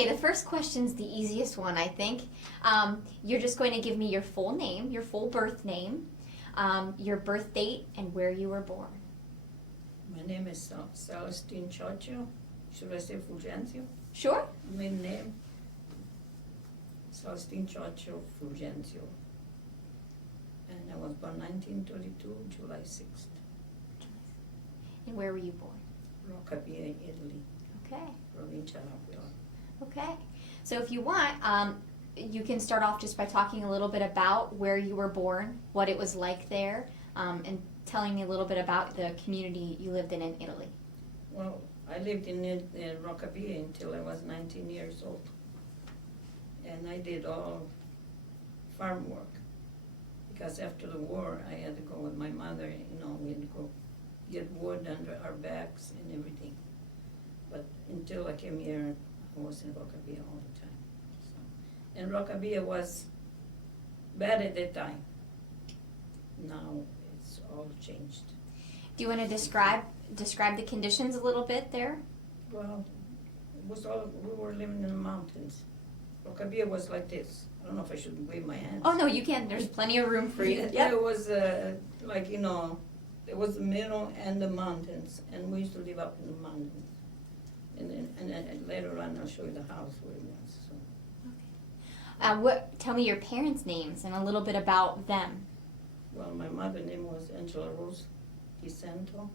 Okay, the first question's the easiest one, I think. You're just going to give me your full name, your full birth name, your birth date, and where you were born. My name is Celestine Cioccio. Should I say Fulgencio? Sure. Main name? Celestine Cioccio Fulgencio. And I was born 1932, July 6th. And where were you born? Roccabia, Italy. Okay. Provincia L'Aquila. Okay. So if you want, you can start off just by talking a little bit about where you were born, what it was like there, and telling me a little bit about the community you lived in Italy. Well, I lived in Roccabia until I was 19 years old. And I did all farm work. Because after the war, I had to go with my mother, we had to go get wood under our backs and everything. But until I came here, I was in Roccabia all the time. So. And Roccabia was bad at that time. Now it's all changed. Do you want to describe the conditions a little bit there? Well, we were living in the mountains. Roccabia was like this. I don't know if I should wave my hands. Oh no, you can. There's plenty of room for you. Yeah, it was it was the middle and the mountains, and we used to live up in the mountains. And then later on, I'll show you the house where it was. So. Tell me your parents' names and a little bit about them. Well, my mother's name was Angela Rose Di Santo,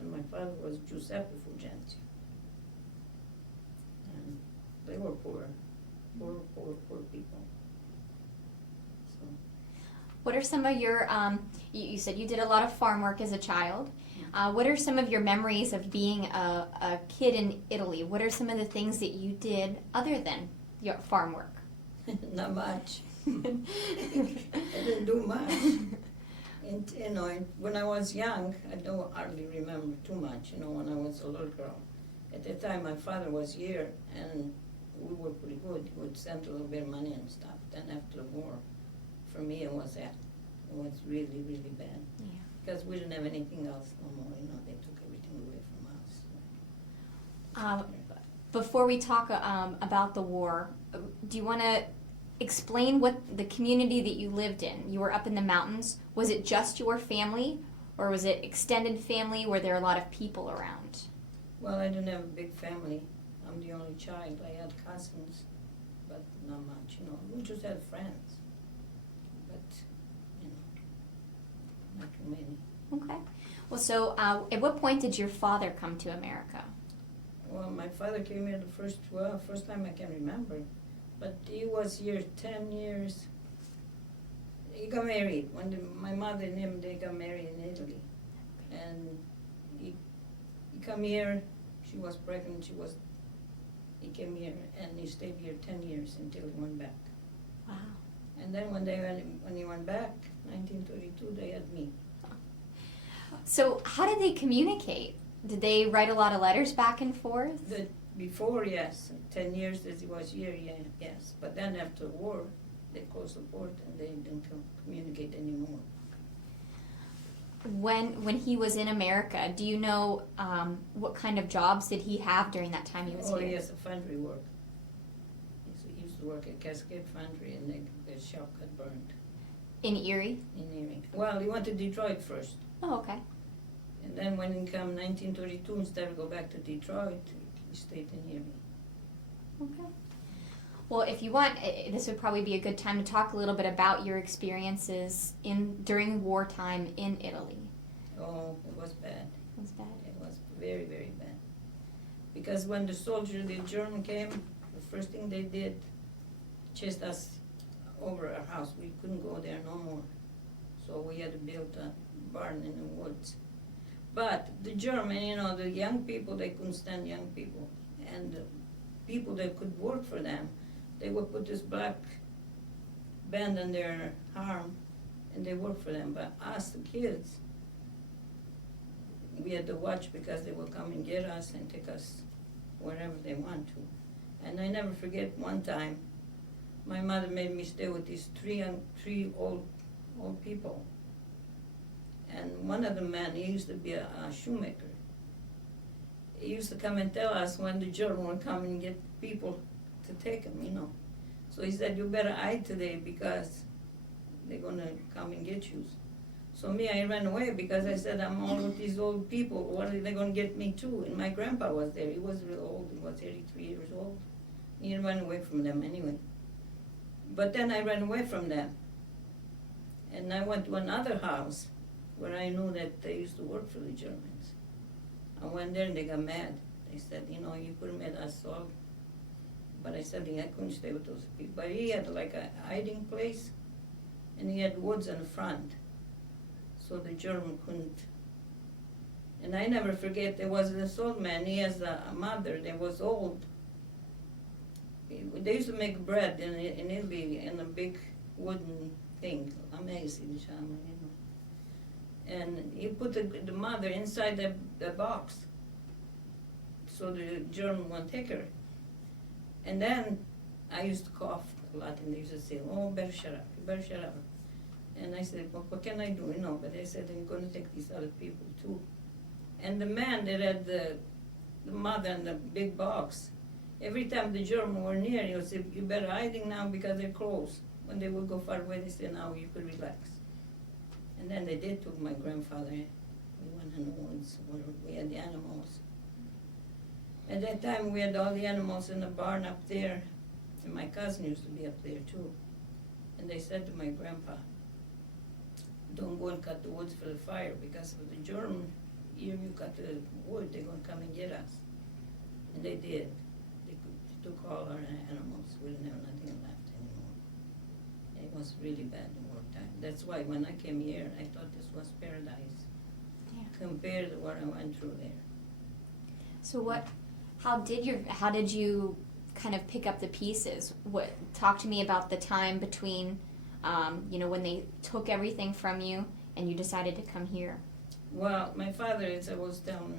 and my father was Giuseppe Fulgencio. And they were poor people. So. What are some of your, you said you did a lot of farm work as a child. What are some of your memories of being a kid in Italy? What are some of the things that you did other than your farm work? Not much. I didn't do much. And, when I was young, I don't hardly remember too much, when I was a little girl. At that time, my father was here, and we were pretty good. He would send a little bit of money and stuff. Then after the war, for me, it was really, really bad. Yeah. Because we didn't have anything else no more, they took everything away from us. Before we talk about the war, do you want to explain what the community that you lived in? You were up in the mountains. Was it just your family, or was it extended family? Were there a lot of people around? Well, I didn't have a big family. I'm the only child. I had cousins, but not much, We just had friends, but, not too many. Okay. Well, so at what point did your father come to America? Well, my father came here the first time I can remember, but he was here 10 years. He got married. When my mother and him, they got married in Italy. And he come here, she was pregnant, he came here, and he stayed here 10 years until he went back. Wow. And then when he went back, 1932, they had me. So how did they communicate? Did they write a lot of letters back and forth? Before, yes. 10 years that he was here, yes. But then after the war, they closed the port and they didn't communicate anymore. When he was in America, do you know what kind of jobs did he have during that time he was here? Oh, yes, a foundry work. He used to work at Cascade Foundry, and the shop got burned. In Erie? In Erie. Well, he went to Detroit first. Oh, okay. And then when he came 1932, instead of go back to Detroit, he stayed in Erie. Okay. Well, if you want, this would probably be a good time to talk a little bit about your experiences during wartime in Italy. Oh, it was bad. It was bad. It was very, very bad. Because when the German came, the first thing they did, chased us over our house. We couldn't go there no more. So we had to build a barn in the woods. But the German, the young people, they couldn't stand young people. And the people that could work for them, they would put this black band on their arm, and they worked for them. But us, the kids, we had to watch because they would come and get us and take us wherever they want to. And I never forget one time, my mother made me stay with these three old people. And one of the men, he used to be a shoemaker. He used to come and tell us when the German would come and people to take him, you know. So he said, you better hide today because they're gonna come and get you. So me, I ran away because I said, I'm all with these old people. What are they gonna get me too? And my grandpa was there. He was real old. He was 83 years old. He ran away from them anyway. But then I ran away from them. And I went to another house where I knew that they used to work for the Germans. I went there and they got mad. They said, you know, you could have made us all. But I said, I couldn't stay with those people. But he had like a hiding place, and he had woods in the front, so the German couldn't. And I never forget, there was this old man, he has a mother that was old. They used to make bread in Italy in a big wooden thing, amazing, you know. And he put the mother inside the box, so the German won't take her. And then I used to cough a lot, and they used to say, oh, better shut up, you better shut up. And I said, well, what can I do? You know, but they said, I'm going to take these other people too. And the man that had the mother in the big box, every time the German were near, he would say, you better hiding now because they're close. When they would go far away, they said, now you could relax. And then they did took my grandfather. We went in the woods where we had the animals. At that time, we had all the animals in the barn up there, and my cousin used to be up there too. And they said to my grandpa, don't go and cut the woods for the fire, because if the German hear you cut the wood, they're going to come and get us. And they did. They took all our animals. We didn't have nothing left anymore. It was really bad in wartime. That's why when I came here, I thought this was paradise, compared to what I went through there. So how did you kind of pick up the pieces? Talk to me about the time between, when they took everything from you and you decided to come here. Well, my father, as I was telling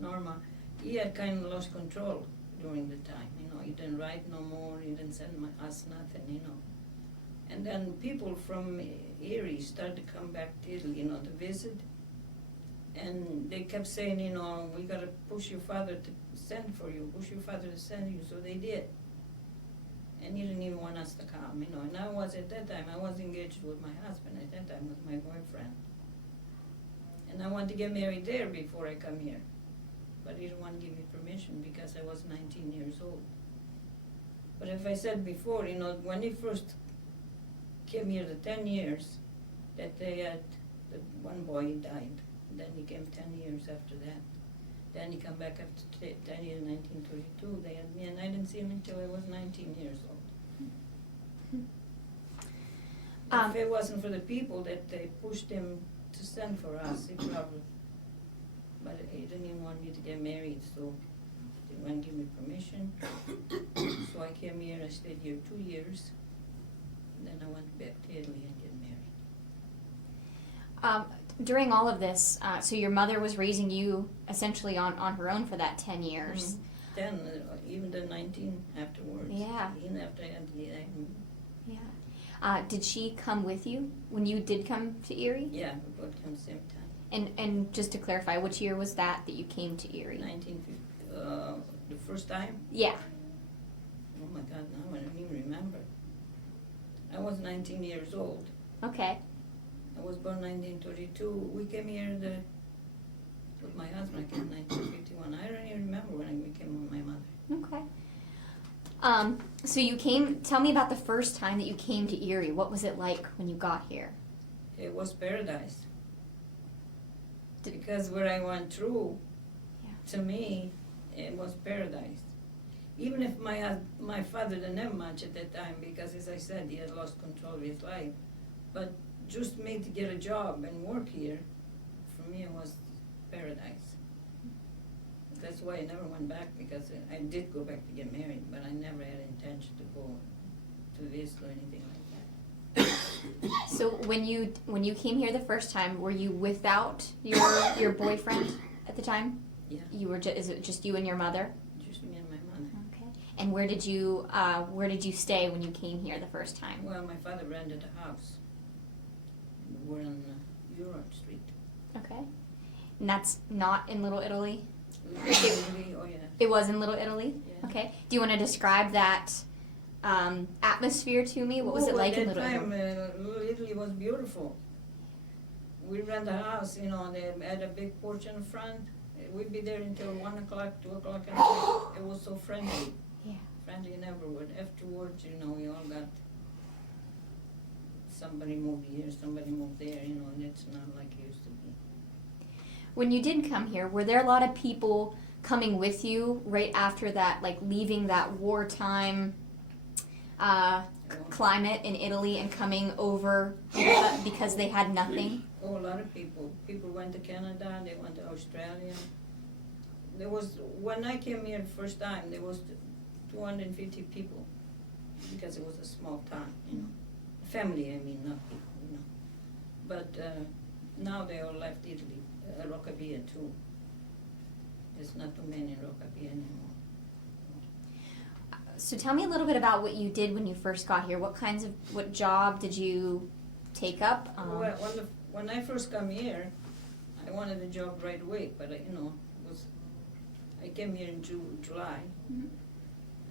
Norma, he had kind of lost control during the time. You know, he didn't write no more. He didn't send us nothing. You know, and then people from Erie started to come back to Italy, to visit. And they kept saying, we got to push your father to send for you, push your father to send you. So they did. And he didn't even want us to come, And I was, at that time, I was engaged with my husband. At that time, with my boyfriend. And I wanted to get married there before I come here. But he didn't want to give me permission because I was 19 years old. But if I said before, when he first came here, the 10 years, that they had, the one boy died. Then he came 10 years after that. Then he come back after 10 years, 1932. They had me, and I didn't see him until I was 19 years old. If it wasn't for the people that they pushed him to send for us, he probably, but he didn't even want me to get married, so they wouldn't give me permission. So I came here, I stayed here 2 years, and then I went back to Italy and get married. During all of this, so your mother was raising you essentially on her own for that 10 years. Then, even the 19 afterwards. Yeah. Even after I had the Yeah. Did she come with you when you did come to Erie? Yeah, we both came at the same time. And just to clarify, which year was that you came to Erie? 1950, the first time? Yeah. Oh my God, now I don't even remember. I was 19 years old. Okay. I was born 1932. We came here with my husband. I came in 1951. I don't even remember when we came with my mother. Okay. So you came, tell me about the first time that you came to Erie. What was it like when you got here? It was paradise. Because what I went through, to me, it was paradise. Even if my father didn't have much at that time, because as I said, he had lost control of his life. But just me to get a job and work here, for me it was paradise. That's why I never went back, because I did go back to get married, but I never had intention to go to visit or anything like that. So when you came here the first time, were you without your boyfriend at the time? Yeah. You were is it just you and your mother? Just me and my mother. Okay. And where did you stay when you came here the first time? Well, my father rented a house. We were on Europe Street. Okay. And that's not in Little Italy? Really? Oh yeah. It was in Little Italy? Yeah. Okay. Do you want to describe that atmosphere to me? What was it like in At Little that Italy? time, Little Italy was beautiful. We rent a house, they had a big porch in front. We'd be there until 1 o'clock, 2 o'clock at night. It was so friendly. Yeah. Friendly neighborhood. Afterwards, we all got, somebody moved here, somebody moved there, and it's not like it used to be. When you did come here, were there a lot of people coming with you right after that, like leaving that wartime climate in Italy and coming over because they had nothing? Oh, a lot of people. People went to Canada, they went to Australia. When I came here the first time, there was 250 people, because it was a small town, Family, I mean, not people, But now they all left Italy, Roccavia too. There's not too many in Roccavia anymore. So tell me a little bit about what you did when you first got here. What job did you take up? Well, when I first come here, I wanted a job right away, but I came here in July,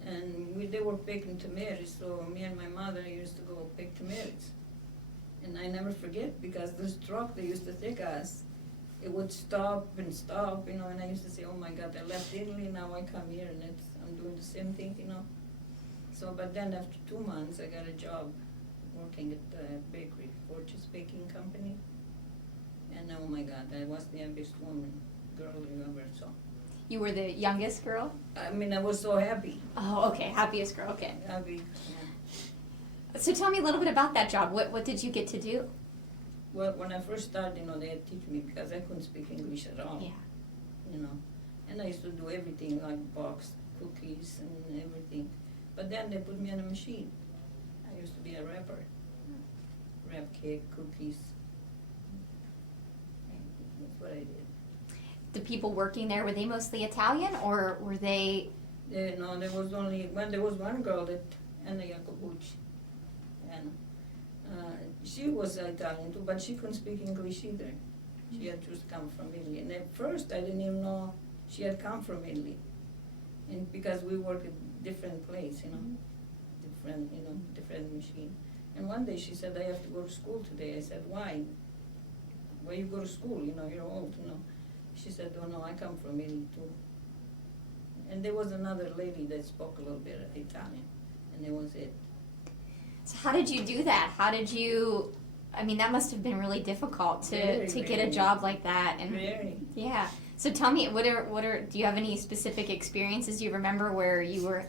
and they were picking tomatoes, so me and my mother used to go pick tomatoes. And I never forget, because this truck they used to take us, it would stop and stop, and I used to say, oh my God, I left Italy, now I come here, and I'm doing the same thing, So, but then after 2 months, I got a job working at the bakery, Fortune's Baking Company. And oh my God, I was the youngest girl you ever saw. You were the youngest girl? I mean, I was so happy. Oh, okay. Happiest girl. Okay. Happy, yeah. So tell me a little bit about that job. What did you get to do? Well, when I first started, they had to teach me, because I couldn't speak English at all. Yeah. And I used to do everything, like box cookies and everything. But then they put me on a machine. I used to be a wrapper. Wrap cake, cookies. That's what I did. The people working there, were they mostly Italian, or were they? No, there was one girl, Anna Jacobucci, and she was Italian too, but she couldn't speak English either. She had just come from Italy, and at first I didn't even know she had come from Italy, and because we work at different place, different machine. And one day she said, I have to go to school today. I said, why? Why you go to school? You're old. She said, oh no, I come from Italy too. And there was another lady that spoke a little bit of Italian, and that was it. So how did you do that? That must have been really difficult to get a job like that. And Very. Yeah. So tell me, do you have any specific experiences you remember where you were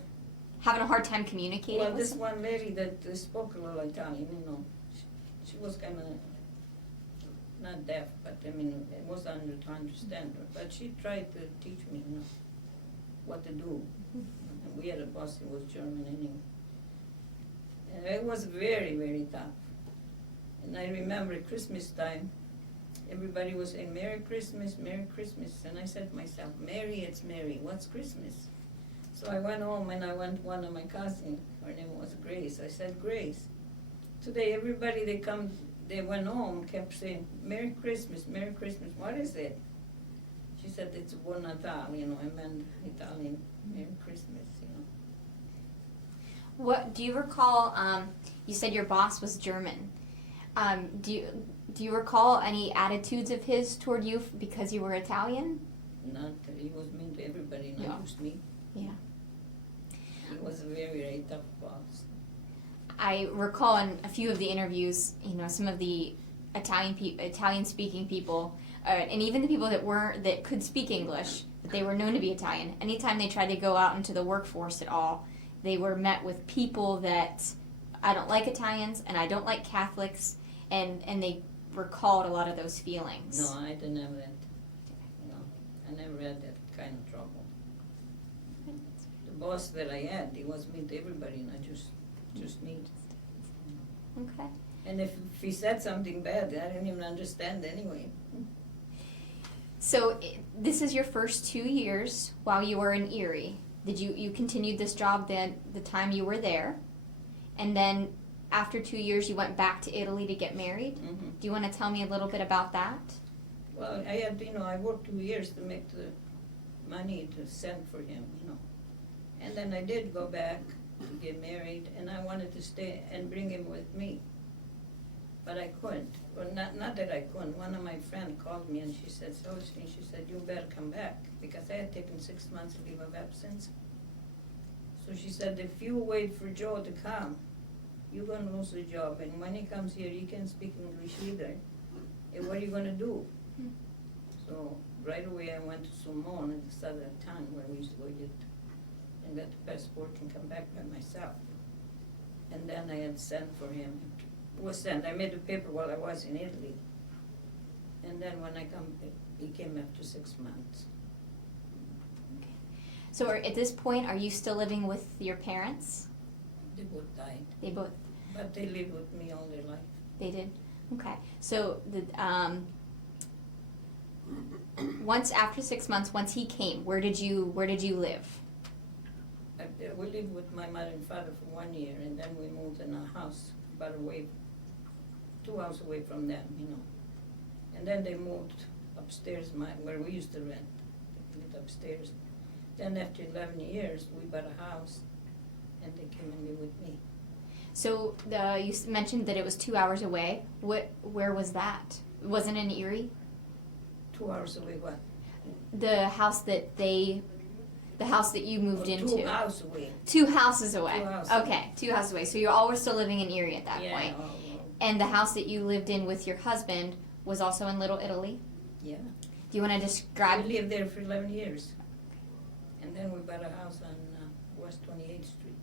having a hard time communicating? Well, with this someone? one lady that spoke a little Italian, she was kind of not deaf, but it was under to understand her. But she tried to teach me, what to do. And we had a boss who was German anyway. And it was very, very tough. And I remember at Christmas time, everybody was saying, Merry Christmas, Merry Christmas. And I said to myself, Merry, it's Merry. What's Christmas? So I went home and I went to one of my cousins. Her name was Grace. I said, Grace, today everybody they went home, kept saying, Merry Christmas, Merry Christmas. What is it? She said, it's Buon Natale, I meant Italian, Merry Christmas, What do you recall? You said your boss was German. Do you recall any attitudes of his toward you because you were Italian? Not that he was mean to everybody, not just me. Yeah. He was a very, very tough boss. I recall in a few of the interviews, some of the Italian-speaking people, and even the people that could speak English, that they were known to be Italian. Anytime they tried to go out into the workforce at all, they were met with people that I don't like Italians and I don't like Catholics, and they recalled a lot of those feelings. No, I didn't have that. No, I never had that kind of trouble. The boss that I had, he was mean to everybody, not just me. Okay. And if he said something bad, I didn't even understand anyway. So this is your first 2 years while you were in Erie. Did you continued this job then the time you were there, and then after 2 years you went back to Italy to get married? Mm-hmm. Do you want to tell me a little bit about that? Well, I had, I worked 2 years to make the money to send for him, And then I did go back to get married, and I wanted to stay and bring him with me. But I couldn't. Well, not that I couldn't. One of my friends called me and she said, Celestine, she said, you better come back. Because I had taken 6 months leave of absence. So she said, if you wait for Joe to come, you're going to lose the job. And when he comes here, he can't speak English either. And what are you going to do? So right away I went to Sumon in the southern town where we used to go get and got the passport and come back by myself. And then I had sent for him. Was sent. I made the paper while I was in Italy. And then when I come, he came after 6 months. Okay. So at this point, are you still living with your parents? They both died. They both. But they lived with me all their life. They did. Okay. So once after 6 months, once he came, where did you live? We lived with my mother and father for 1 year, and then we moved in a house about 2 houses away from them, you know. And then they moved upstairs, where we used to rent. They lived upstairs. Then after 11 years, we bought a house, and they came and lived with me. So you mentioned that it was 2 hours away. Where was that? Wasn't it in Erie? 2 hours away what? The house that you moved into. 2 houses away. 2 houses away. 2 houses Okay, 2 houses away. So you all were still living in Erie at that point. Oh, And the house that you lived in with your husband was also in Little Italy? yeah. Do you want to describe? We lived there for 11 years. And then we bought a house on West 28th Street.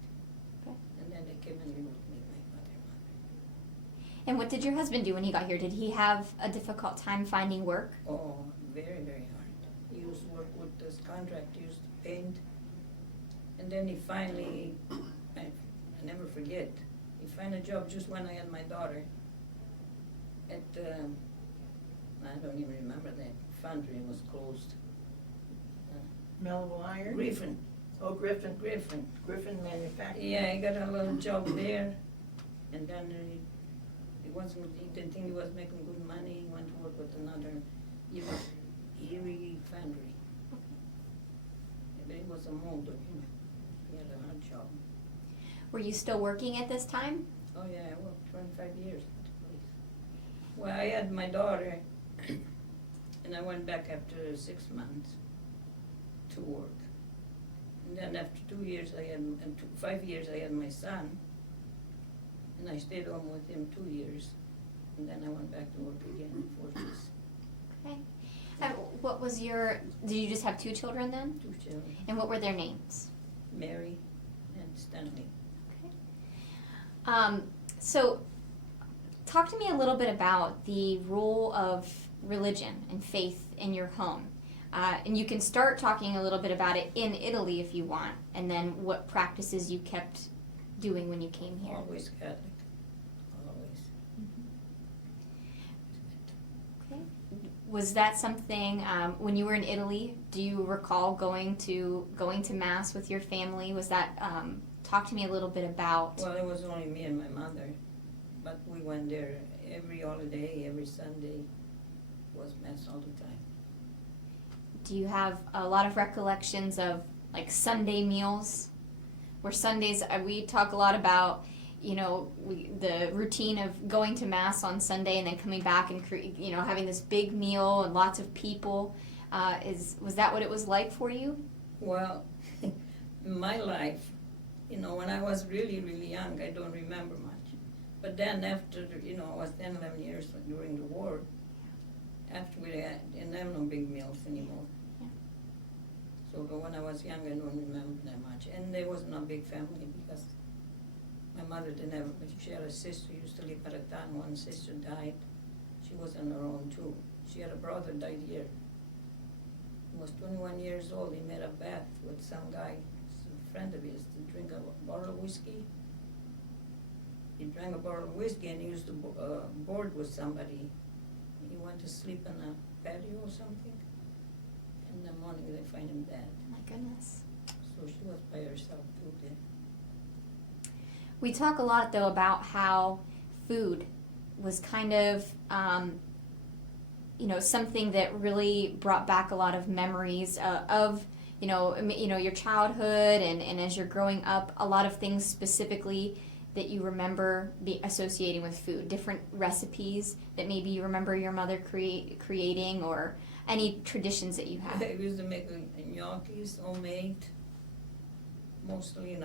Okay. And then they came and lived with me, my mother and mother. And what did your husband do when he got here? Did he have a difficult time finding work? Oh, very, very hard. He used to work with this contract, he used to paint. And then he finally, I never forget, he found a job just when I had my daughter at, I don't even remember that foundry, it was closed. Mellow Iron? Griffin. Oh, Griffin. Griffin Manufacturing. Yeah, he got a little job there, and then he didn't think he was making good money, he went to work with another, Erie foundry. But he was a molder, you know, he had a hard job. Were you still working at this time? Oh yeah, I worked 25 years at the place. Well, I had my daughter, and I went back after 6 months to work. And then after 2 years, 5 years, I had my son, and I stayed home with him 2 years, and then I went back to work again in Fortress. Okay. Did you just have 2 children then? 2 children, And what were their names? Mary and Stanley. Okay. So talk to me a little bit about the role of religion and faith in your home. And you can start talking a little bit about it in Italy if you want, and then what practices you kept doing when you came here. Always Catholic, always. Okay. Was that something when you were in Italy? Do you recall going to mass with your family? Was that talk to me a little bit about? Well, it was only me and my mother, but we went there every holiday, every Sunday. Was mass all the time. Do you have a lot of recollections of like Sunday meals? Where Sundays, we talk a lot about, you know, the routine of going to mass on Sunday and then coming back and having this big meal and lots of people. Was that what it was like for you? Well, in my life, you know, when I was really, really young, I don't remember much. But then after, I was 10, 11 years during the war, after we didn't have no big meals anymore. Yeah. So, but when I was young, I don't remember that much. And there was no big family because my mother didn't have, but she had a sister who used to live at a town. One sister died. She was on her own too. She had a brother died here. He was 21 years old. He made a bet with some guy, some friend of his, to drink a bottle of whiskey. He drank a bottle of whiskey and he used to board with somebody. He went to sleep in a patio or something. In the morning they find him dead. My goodness. So she was by herself too then. We talk a lot though about how food was kind of, something that really brought back a lot of memories of your childhood and as you're growing up, a lot of things specifically that you remember associating with food, different recipes that maybe you remember your mother creating, or any traditions that you have? We used to make gnocchis, homemade, mostly,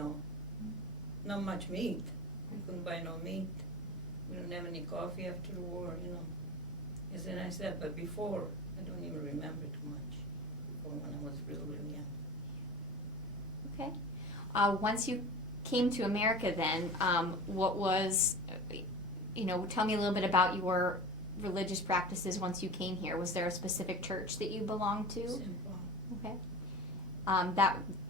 not much meat. We couldn't buy no meat. We didn't have any coffee after the war, As I said, but before, I don't even remember too much, before when I was really young. Okay. Once you came to America then, what was, tell me a little bit about your religious practices once you came here. Was there a specific church that you belonged to? St. Paul. Okay.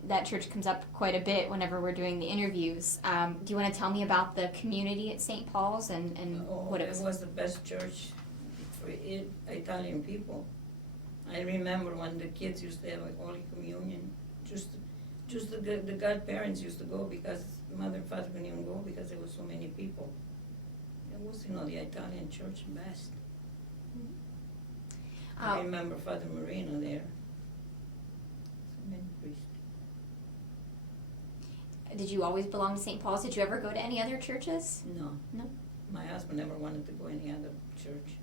That church comes up quite a bit whenever we're doing the interviews. Do you want to tell me about the community at St. Paul's and what it was? It was the best church for Italian people. I remember when the kids used to have a Holy Communion, just the godparents used to go because mother and father couldn't even go because there were so many people. It was, the Italian church best. I remember Father Marino there. So many priests. Did you always belong to St. Paul's? Did you ever go to any other churches? No. No? My husband never wanted to go any other church.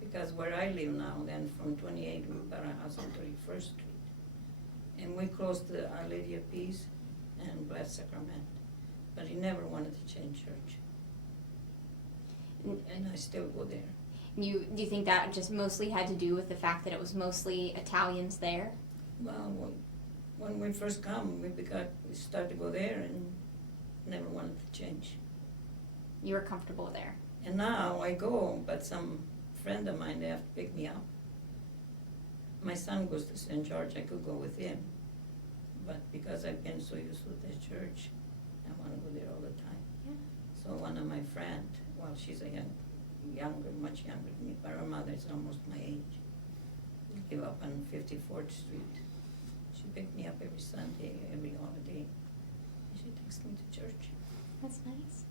Because where I live now, then from 28, we bought a house on 31st Street. And we close to Our Lady of Peace and Blessed Sacrament. But he never wanted to change church. And I still go there. Do you think that just mostly had to do with the fact that it was mostly Italians there? Well, when we first come, we started to go there and never wanted to change. You were comfortable there? And now I go, but some friend of mine, they have to pick me up. My son goes to St. George, I could go with him. But because I've been so used to the church, I want to go there all the time. Yeah. So one of my friends, well, she's much younger than me, but her mother is almost my age. We live up on 54th Street. She picked me up every Sunday, every holiday. She takes me to church. That's nice.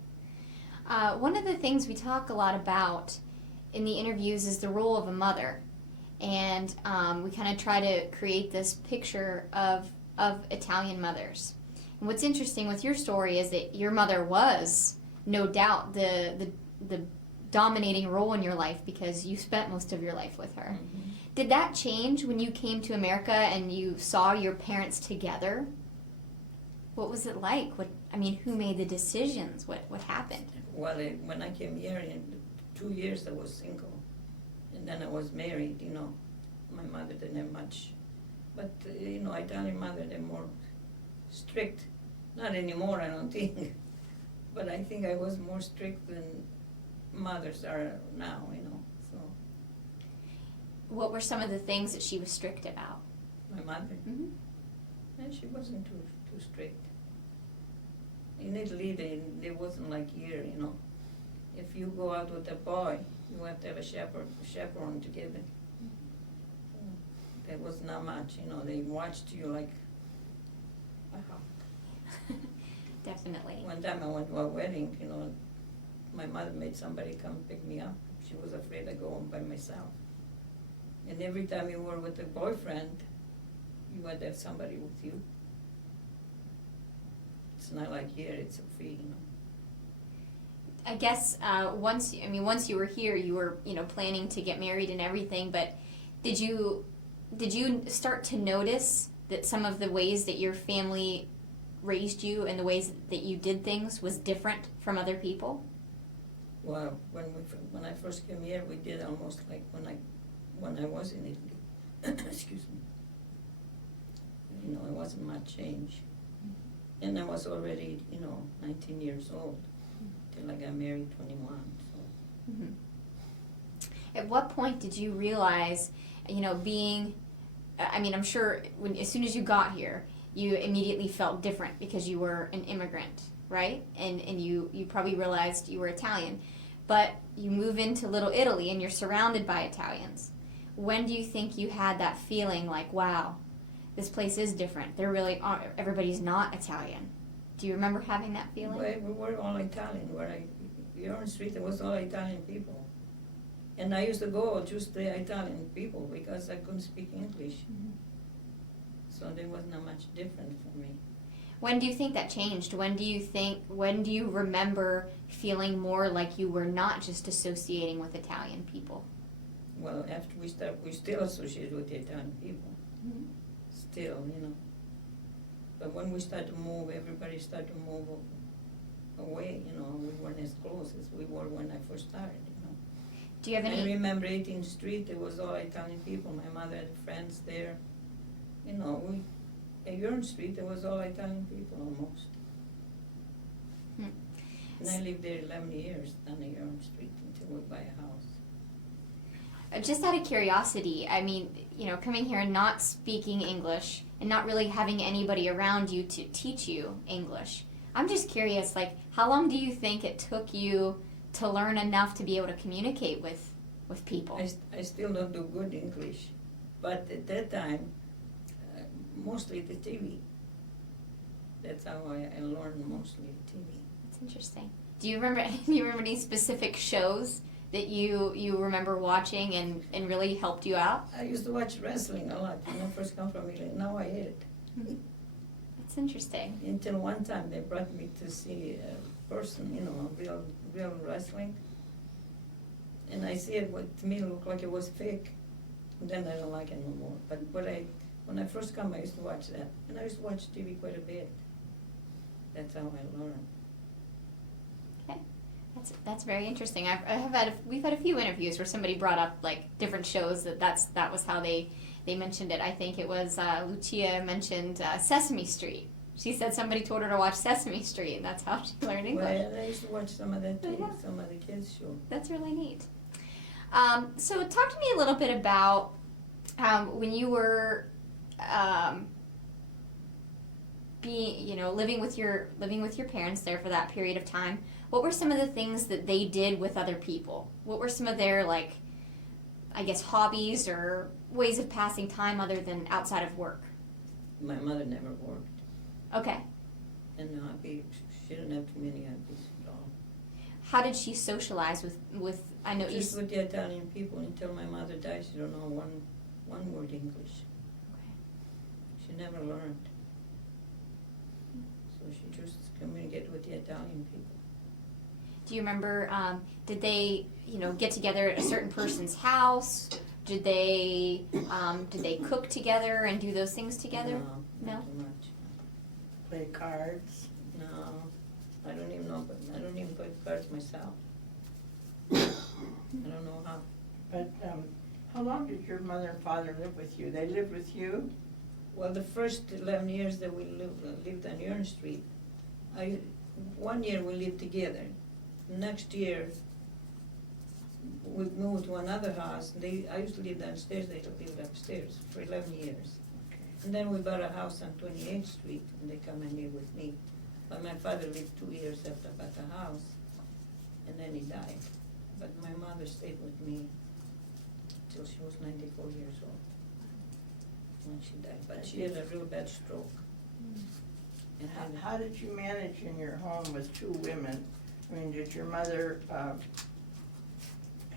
One of the things we talk a lot about in the interviews is the role of a mother. And we kind of try to create this picture of Italian mothers. And what's interesting with your story is that your mother was, no doubt, the dominating role in your life because you spent most of your life with her. Mm-hmm. Did that change when you came to America and you saw your parents together? What was it like? Who made the decisions? What happened? Well, when I came here, in 2 years I was single. And then I was married, My mother didn't have much. But, Italian mother, they're more strict. Not anymore, I don't think. But I think I was more strict than mothers are now, so. What were some of the things that she was strict about? My mother? Mm-hmm. And she wasn't too strict. In Italy, they wasn't like here, If you go out with a boy, you have to have a chaperone together. So there was not much, they watched you like, wow. Definitely. One time I went to a wedding, my mother made somebody come pick me up. She was afraid I'd go home by myself. And every time you were with a boyfriend, you had to have somebody with you. It's not like here, it's free, I guess once you were here, you were planning to get married and everything. But did you start to notice that some of the ways that your family raised you and the ways that you did things was different from other people? Well, when I first came here, we did almost like when I was in Italy. Excuse me. It wasn't much change. And I was already, 19 years old till I got married 21. So. Mm-hmm. At what point did you realize, I'm sure as soon as you got here, you immediately felt different because you were an immigrant, right? And you probably realized you were Italian. But you move into Little Italy and you're surrounded by Italians. When do you think you had that feeling like, wow, this place is different? Everybody's not Italian. Do you remember having that feeling? Well, we were all Italian. Here on the street, there was all Italian people. And I used to go just the Italian people because I couldn't speak English. Mm-hmm. so there was not much different for me. When do you think that changed? When do you remember feeling more like you were not just associating with Italian people? Well, after we still associate with the Italian people. Mm-hmm. Still, you know. But when we started to move, everybody started to move away, you know. We weren't as close as we were when I first started, you know. Do you have I any? remember 18th Street, it was all Italian people. My mother had friends there. You know, at Yorn Street, it was all Italian people almost. Hmm. And I lived there 11 years on the Yorn Street until we buy a house. Just out of curiosity, I mean, you know, coming here and not speaking English and not really having anybody around you to teach you English, I'm just curious, like, how long do you think it took you to learn enough to be able to communicate with people? I still don't do good English, but at that time, mostly the TV. That's how I learned mostly the TV. That's interesting. Do you remember any specific shows that you remember watching and really helped you out? I used to watch wrestling a lot when I first come from Italy. Now I hate it. That's interesting. Until one time they brought me to see a person, you know, real wrestling. And I see it, what to me looked like it was fake. And then I don't like it no more. But when I first come, I used to watch that. And I used to watch TV quite a bit. That's how I learned. Okay, that's very interesting. We've had a few interviews where somebody brought up like different shows that was how they mentioned it. I think it was Lucia mentioned Sesame Street. She said somebody told her to watch Sesame Street, and that's how she learned English. Well, I used to watch some of that too, Yeah. some of the kids' show. That's really neat. So talk to me a little bit about when you were living with your parents there for that period of time. What were some of the things that they did with other people? What were some of their, like, I guess, hobbies or ways of passing time other than outside of work? My mother never worked. Okay. And she didn't have too many hobbies at all. How did she socialize with I know Just you... with the Italian people until my mother died. She don't know one word English. Okay. She never learned. So she just communicated with the Italian people. Do you remember, did they, get together at a certain person's house? Did they cook together and do those things together? No, not too much. Play cards. No, I don't even know, but I don't even play cards myself. I don't know how. But how long did your mother and father live with you? They lived with you? Well, the first 11 years that we lived on Yorn Street, 1 year we lived together. Next year, we moved to another house. I used to live downstairs, they lived upstairs for 11 years. Okay. And then we bought a house on 28th Street, and they come and live with me. But my father lived 2 years after I bought the house, and then he died. But my mother stayed with me till she was 94 years old when she died. But she had a real bad stroke. And then How did you manage in your home with two women? I mean, did your mother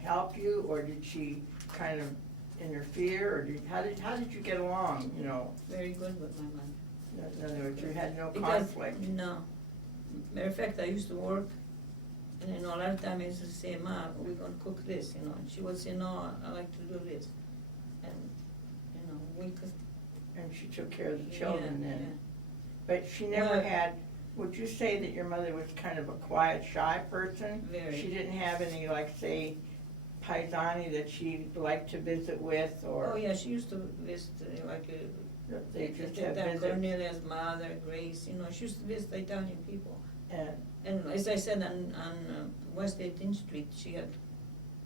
help you, or did she kind of interfere, or how did you get along, very good with my mother. In other words, you had no Because- conflict? No. Matter of fact, I used to work, and a lot of times I used to say, Ma, we're gonna cook this, and she would say, no, I like to do this. And, we could. And she took care of the children Yeah, then? But she never Well- had, would you say that your mother was kind of a quiet, shy person? Very. She didn't have any, like, say, paisani that she liked to visit with, or? Oh, yeah, she used to visit, They just at have that visits? Cornelia's mother, Grace, she used to visit Italian people. And And as I said, on West 18th Street, she had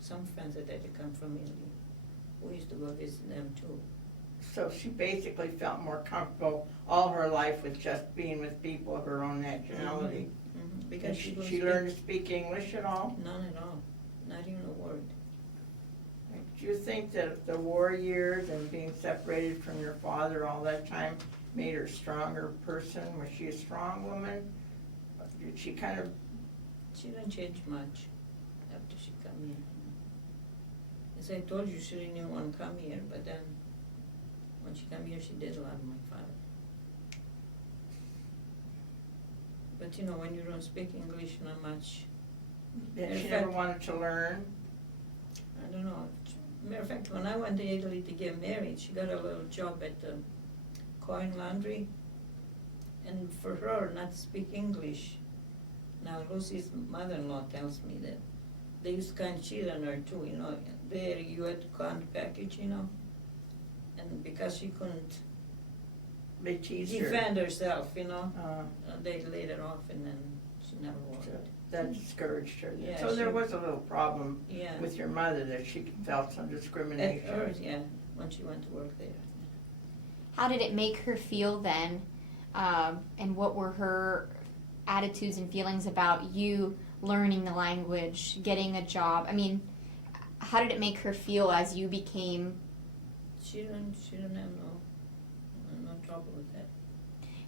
some friends that had come from Italy. We used to go visit them too. so she basically felt more comfortable all her life with just being with people of her own nationality. Mhm. And Because she learned to speak English at all? None at all, not even a word. Do you think that the war years and being separated from your father all that time made her a stronger person? Was she a strong woman? Did she kind of, She didn't change much after she come here. As I told you, she didn't even want to come here, but then When she came here, she did a lot of my father. But you know, when you don't speak English not much, That she never wanted to learn? I don't know. Matter of fact, when I went to Italy to get married, she got a little job at the coin laundry. And for her not to speak English, now Lucy's mother-in-law tells me that they used to kind of cheat on her too, you know. There you had to count the package, you know. And because she couldn't They teased her. defend herself, you know, Uh, they laid her off and then she never worked. That discouraged her. Yeah, So there she- was a little problem Yeah. with your mother, that she felt some At discrimination. first, yeah, when she went to work there. How did it make her feel then? And what were her attitudes and feelings about you learning the language, getting a job? I mean, how did it make her feel as you became? She didn't have no trouble with that.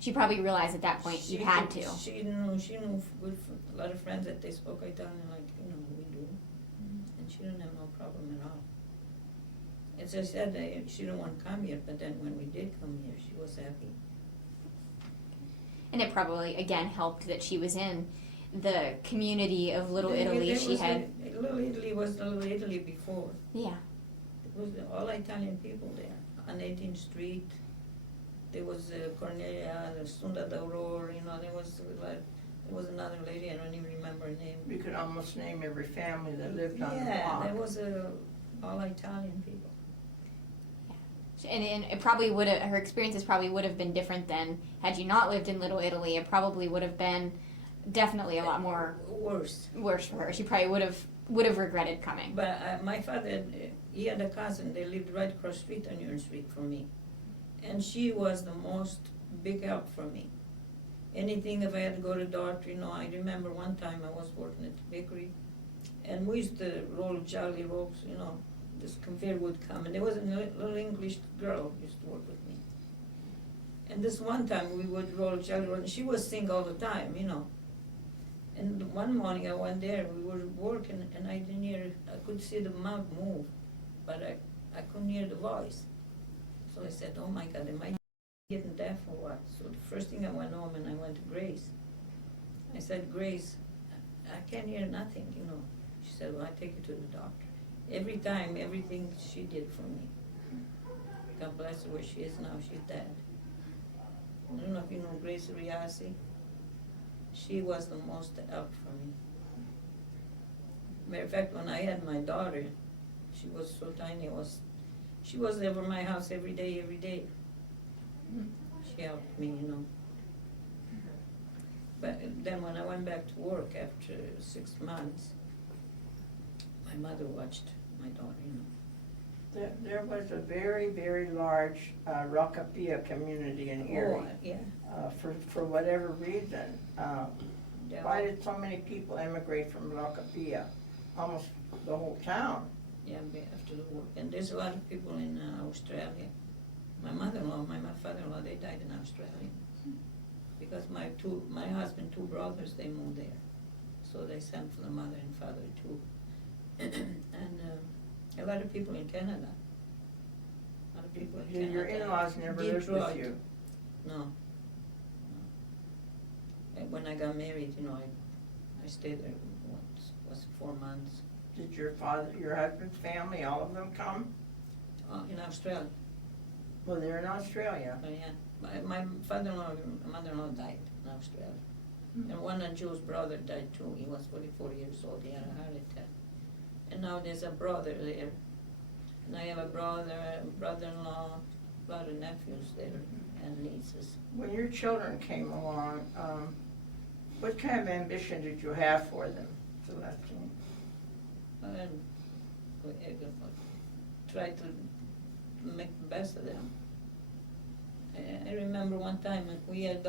She probably realized at that point you had to. She knew with a lot of friends that they spoke Italian like, you know, we do. And she didn't have no problem at all. As I said, she didn't want to come here, but then when we did come here, she was happy. And it probably, again, helped that she was in the community of Little Italy. There She was had, Little Italy was Little Italy before. yeah. It was all Italian people there. On 18th Street, there was Cornelia, Sunda d'Aurora, you know, there was another lady, I don't even remember her name. You could almost name every family that lived on the Yeah, block. there was all Italian people. And it probably would have, her experiences probably would have been different than had you not lived in Little Italy. It probably would have been definitely a lot more Worse. worse for her. She probably would have regretted coming. But my father, he had a cousin, they lived right across the street on Union Street from me. And she was the most big help for me. Anything, if I had to go to the doctor, you know, I remember one time I was working at the bakery, and we used to roll jelly rolls, you know, this conveyor would come, and there was a little English girl who used to work with me. And this one time we would roll jelly rolls, and she was sing all the time, you know. And one morning I went there, we were working, and I didn't hear, I could see the mouth move, but I couldn't hear the voice. So I said, oh my God, am I getting deaf or what? So the first thing I went home and I went to Grace. I said, Grace, I can't hear nothing, you know. She said, well, I take you to the doctor. Every time, everything she did for me. God bless her where she is now, she's dead. I don't know if you know Grace Riasi. She was the most help for me. Matter of fact, when I had my daughter, she was so tiny, she was over my house every day, every day. She helped me, you know. But then when I went back to work after 6 months, my mother watched my daughter, you know. There was a very, very large Rockapia community in Erie. Oh, yeah. For whatever reason. Yeah. Why did so many people emigrate from Rockapia? Almost the whole town. Yeah, after the war. And there's a lot of people in Australia. My mother-in-law, my father-in-law, they died in Australia. Because my husband, 2 brothers, they moved there. So they sent for the mother and father too. And a lot of people in Canada. A lot of people in Canada. Your in-laws never lived Detroit. with you? No. And when I got married, you know, I stayed there, was 4 months. Did your husband's family, all of them come? In Australia. Well, they're in Australia. Oh, yeah. My father-in-law and mother-in-law died in Australia. And one of Joe's brother died too. He was 44 years old. He had a heart attack. And now there's a brother there. And I have a brother-in-law, a lot of nephews there, and nieces. When your children came along, what kind of ambition did you have for them, Celestine? And I tried to make the best of them. I remember one time we had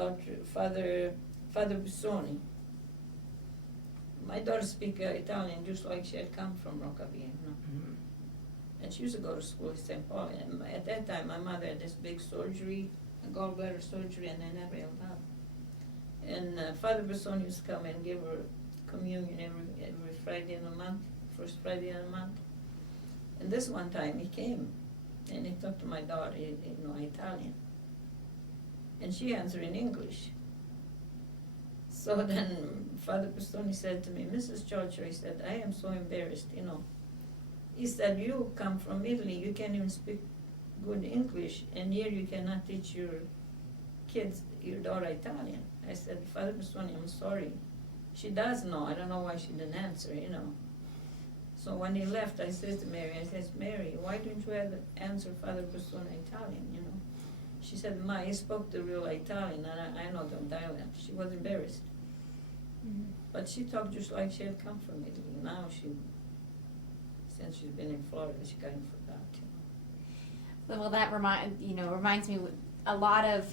Father Bissoni. My daughter speaks Italian just like she had come from Roccabia, you know. Mm-hmm. And she used to go to school in St. Paul. And at that time, my mother had this big surgery, a gallbladder surgery, and they never held up. And Father Bissoni used to come and give her communion every Friday in the month, first Friday in the month. And this one time he came, And he talked to my daughter, Italian. And she answered in English. So then Father Pistoni said to me, Mrs. Cioccio, he said, I am so embarrassed, He said, you come from Italy, you can't even speak good English, and here you cannot teach your kids, your daughter Italian. I said, Father Pistoni, I'm sorry. She does know, I don't know why she didn't answer, So when he left, I said to Mary, Mary, why don't you answer Father Pistoni Italian, She said, Ma, he spoke the real Italian, and I know the dialect. She was embarrassed. Mm-hmm. But she talked just like she had come from Italy. Now since she's been in Florida, she kind of forgot, Well, that reminds me a lot of.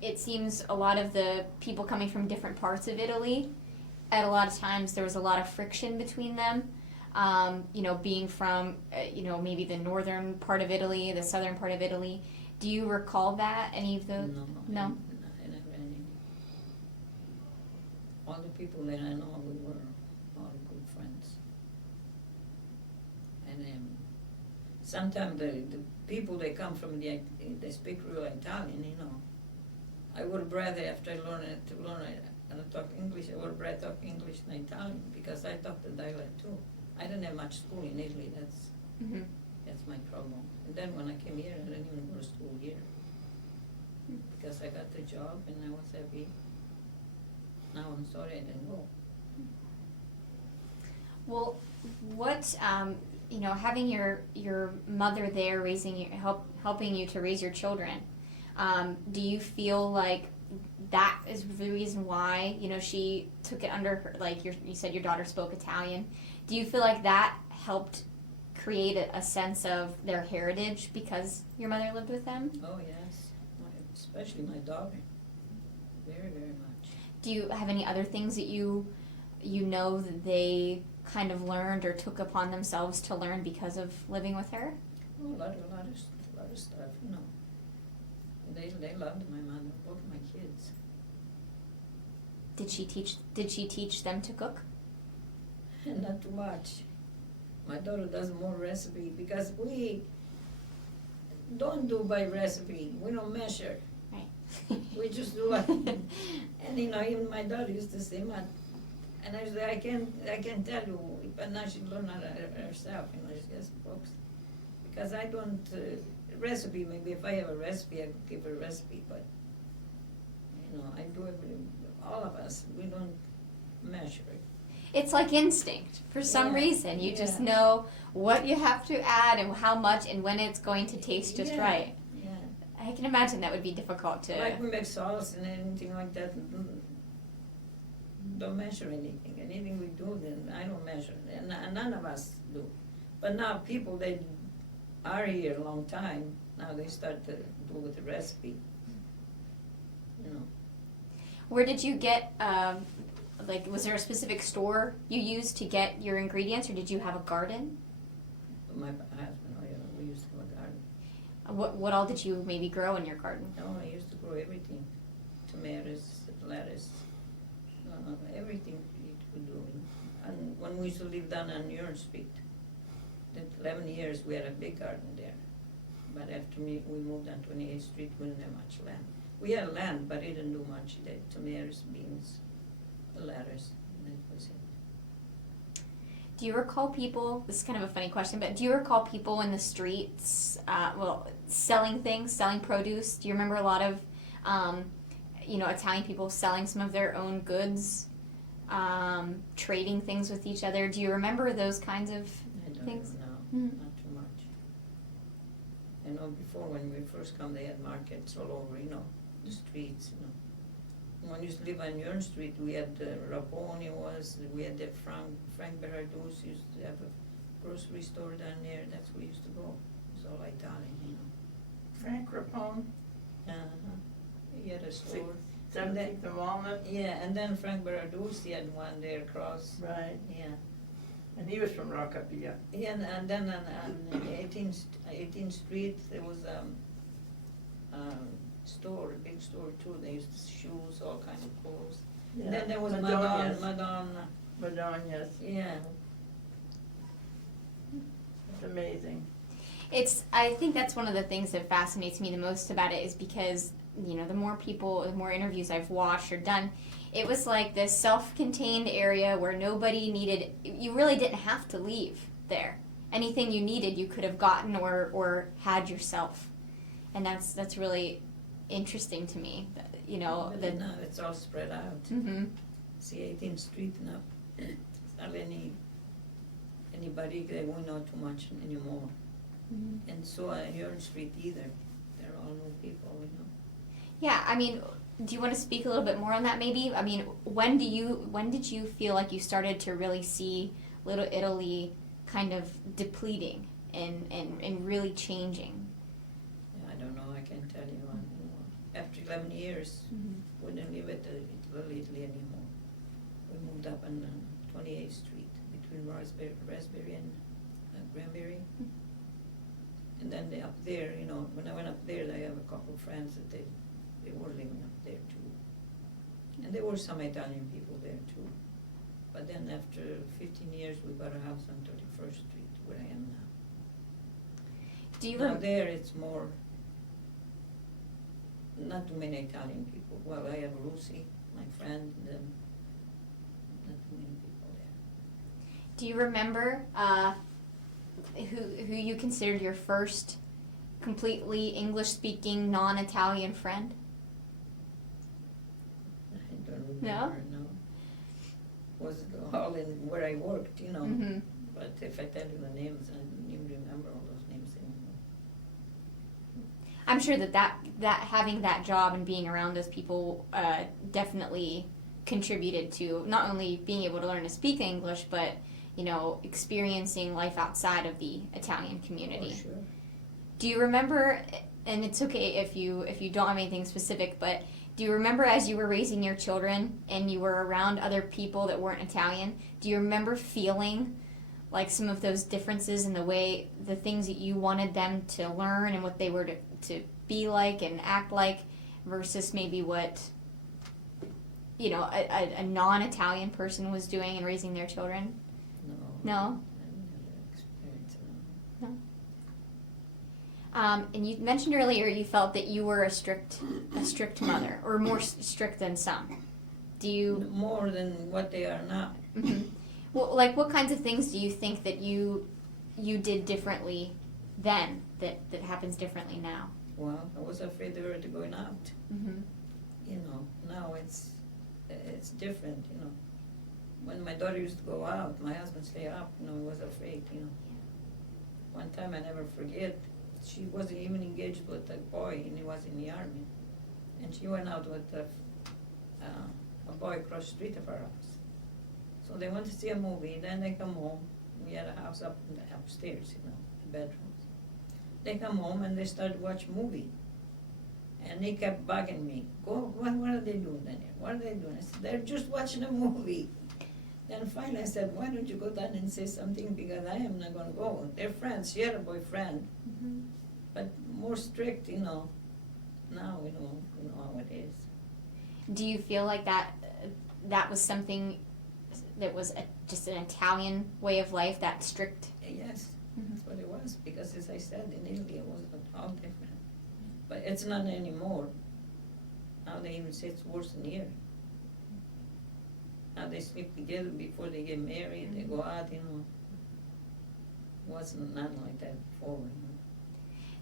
It seems a lot of the people coming from different parts of Italy, at a lot of times there was a lot of friction between them. Being from maybe the northern part of Italy, the southern part of Italy. Do you recall that? Any of those? No. I never had any. All the people that I know, we were all good friends. And sometimes the people that come from they speak real Italian, I would rather, after I learn and talk English, I would rather talk English than Italian, because I talk the dialect too. I didn't have much school in Italy, Mm-hmm. that's my problem. And then when I came here, I didn't even go to school here. Because I got the job and I was happy. Now I'm sorry I didn't go. Well, what having your mother there raising you, helping you to raise your children, do you feel like that is the reason why she took it under her? Like you said, your daughter spoke Italian. Do you feel like that helped create a sense of their heritage because your mother lived with them? Oh yes, especially my daughter. Very, very much. Do you have any other things that you know that they kind of learned or took upon themselves to learn because of living with her? Oh, a lot of stuff, They loved my mother, both my kids. Did she teach them to cook? Not too much. My daughter does more recipe because we don't do by recipe. We don't measure. Right. We just do it. And even my daughter used to say, and I said, I can tell you, but now she learned herself, she has books. Because I don't, recipe, maybe if I have a recipe, I could give her a recipe, but, I do all of us, we don't measure it. It's like instinct. For some reason, you just Yeah. know what you have to add and how much and when it's going to taste just Yeah. right. Yeah. I can imagine that would be difficult to. Like we make sauce and anything like that, don't measure anything. Anything we do, then I don't measure, and none of us do. But now people, they are here a long time, now they start to do with the recipe, Where did you get, was there a specific store you used to get your ingredients, or did you have a garden? My husband, we used to go to the garden. What all did you maybe grow in your garden? No, I used to grow everything, tomatoes, lettuce, everything we could do. And when we used to live down on Urn Street, that 11 years we had a big garden there. But after we moved on 28th Street, we didn't have much land. We had land, but it didn't do much. They had tomatoes, beans, lettuce, and that was it. Do you recall people, this is kind of a funny question, but do you recall people in the streets, selling things, selling produce? Do you remember a lot of, Italian people selling some of their own goods, trading things with each other? Do you remember those kinds of things? No, not too much. I know before when we first come, they had markets all over, the streets, When we used to live on Urn Street, we had Raponi we had the Frank Berardius used to have a grocery store down there, that's where we used to go. It was all Italian, Frank Rapone, Uh-huh. He had a store. 17th and Walnut. Yeah, and then Frank Berardius, he had one there across. Right, Yeah. and he was from Rockapia. Yeah, and then on 18th Street, there was a store, a big store too. They used shoes, all kinds of clothes. And then there was Madonna. Madonna's. Yeah. It's amazing. I think that's one of the things that fascinates me the most about it is because, the more people, the more interviews I've watched or done, it was like this self-contained area where nobody needed, you really didn't have to leave there. Anything you needed, you could have gotten or had yourself. And that's really interesting to me, But now it's all spread out. Mm-hmm. See 18th Street now. It's not anybody that we know too much anymore. Mm-hmm. And so Hearn Street either. They're all new people, Yeah, I mean, do you want to speak a little bit more on that maybe? I mean, when did you feel like you started to really see Little Italy kind of depleting and really changing? Yeah, I don't know, I can't tell you anymore. After 11 years, we didn't live at Little Italy anymore. We moved up on 28th Street between Raspberry and Granbury. And then up there, when I went up there, I have a couple of friends that they were living up there too. And there were some Italian people there too. But then after 15 years, we bought a house on 31st Street where I am now. Do you Now there it's more, not too many Italian people. Well, I have Lucy, my friend, and then not too many people there. Do you remember who you considered your first completely English-speaking, non-Italian friend? I don't remember, No? no. Was all in where I worked, Mm-hmm. But if I tell you the names, I don't even remember all those names anymore. I'm sure that having that job and being around those people definitely contributed to not only being able to learn to speak English, but experiencing life outside of the Italian community. Oh, sure. Do you remember? And it's okay if you don't have anything specific, but do you remember as you were raising your children and you were around other people that weren't Italian? Do you remember feeling like some of those differences in the things that you wanted them to learn and what they were to be like and act like versus maybe what a non-Italian person was doing and raising their children? No? I didn't have that experience, no. And you mentioned earlier you felt that you were a strict mother, or more strict than some. Do you? More than what they are now. Mm-hmm. Well, like what kinds of things do you think that you did differently then that happens differently now? Well, I was afraid they were going out. Mm-hmm. Now it's different. When my daughter used to go out, my husband stay up. I was afraid. One time I never forget. She wasn't even engaged with a boy, and he was in the army. And she went out with a boy across the street of our house. So they went to see a movie, then they come home. We had a house upstairs, the bedrooms. They come home and they started watching movie. And they kept bugging me. Go, what are they doing then? What are they doing? I said, they're just watching a movie. Then finally I said, why don't you go down and say something, because I am not going to go. They're friends. She had a boyfriend. Mm-hmm. But more strict, now we know how it is. Do you feel like that was something that was just an Italian way of life, that strict? Yes, Mm-hmm. that's what it was, because as I said, in Italy it was all different. But it's not anymore. Now they even say it's worse than here. Now they sleep together before they get married, they go out, It wasn't nothing like that before,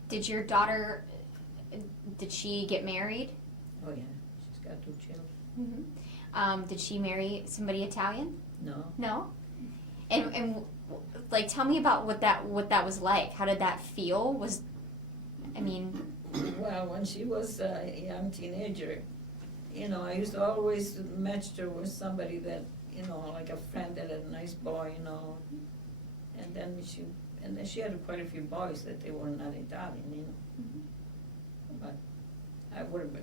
Did your daughter, did she get married? Oh yeah, she's got 2 children. Mm-hmm. Did she marry somebody Italian? No. No? And like, tell me about what that was like. How did that feel? Well, when she was a young teenager, I used to always match her with somebody that, like a friend that had a nice boy, and then she had quite a few boys that they were not Italian, Mm-hmm. But I would have,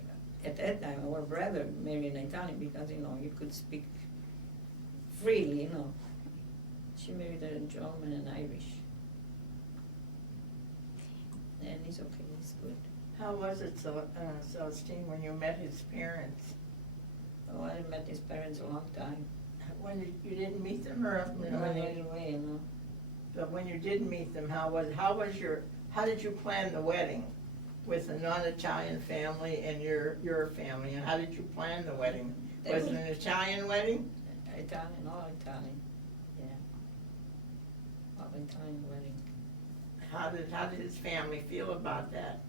at that time, I would have rather marry an Italian because, you could speak freely, She married a German and Irish. And he's okay, he's good. How was it, Celestine, when you met his parents? Oh, I met his parents a long time. When you didn't meet them, or Right away, But when you did meet them, how was how did you plan the wedding with a non-Italian family and your family? And how did you plan the wedding? Was it an Italian wedding? Italian, all Italian, yeah. All Italian wedding. How did his family feel about that?